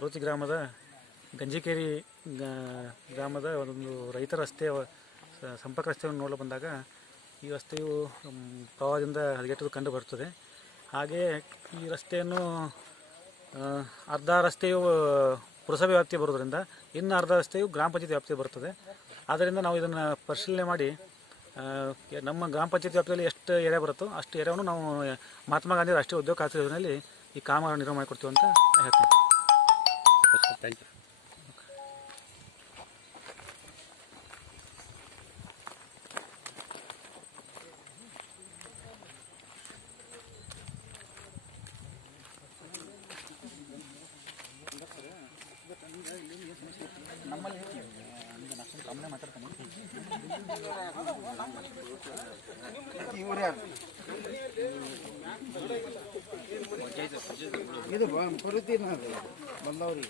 ಪರ್ವತಿ ಗ್ರಾಮದ ಗಂಜಿಕೇರಿ ಗ್ರಾಮದ ಒಂದು ರೈತರ ರಸ್ತೆಯ ಸಂಪರ್ಕ ರಸ್ತೆಯನ್ನು ನೋಡಲು ಬಂದಾಗ ಈ ರಸ್ತೆಯು ಪ್ರವಾಹದಿಂದ ಹದಗೆಟ್ಟುವುದು ಕಂಡು ಬರುತ್ತದೆ. ಹಾಗೆಯೇ ಈ ರಸ್ತೆಯನ್ನು ಅರ್ಧ ರಸ್ತೆಯು ಪುರಸಭೆ ವ್ಯಾಪ್ತಿಗೆ ಬರೋದರಿಂದ ಇನ್ನು ಅರ್ಧ ರಸ್ತೆಯು ಗ್ರಾಮ ಪಂಚಾಯತ್ ವ್ಯಾಪ್ತಿಗೆ ಬರುತ್ತದೆ. ಆದ್ದರಿಂದ ನಾವು ಇದನ್ನು ಪರಿಶೀಲನೆ ಮಾಡಿ ನಮ್ಮ ಗ್ರಾಮ ಪಂಚಾಯತ್ ವ್ಯಾಪ್ತಿಯಲ್ಲಿ ಎಷ್ಟು ಏರಿಯಾ ಬರುತ್ತೋ ಅಷ್ಟು ಏರಿಯಾವನ್ನು ನಾವು ಮಹಾತ್ಮ ಗಾಂಧಿ ರಾಷ್ಟ್ರೀಯ ಉದ್ಯೋಗ ಖಾತ್ರಿ ಯೋಜನೆಯಲ್ಲಿ ಈ ಕಾಮಗಾರಿ ನಿರ್ವಹಣೆ ಮಾಡಿಕೊಡ್ತೀವಿ ಅಂತ ಹೇಳ್ತೀನಿ. Thank you. ನಮ್ಮಲ್ಲಿ ಕಮ್ಮನೆ ಮಾತಾಡ್ತಾನೆ ಇದು ಪರುತಿ ಬಂದವ್ರಿಗೆ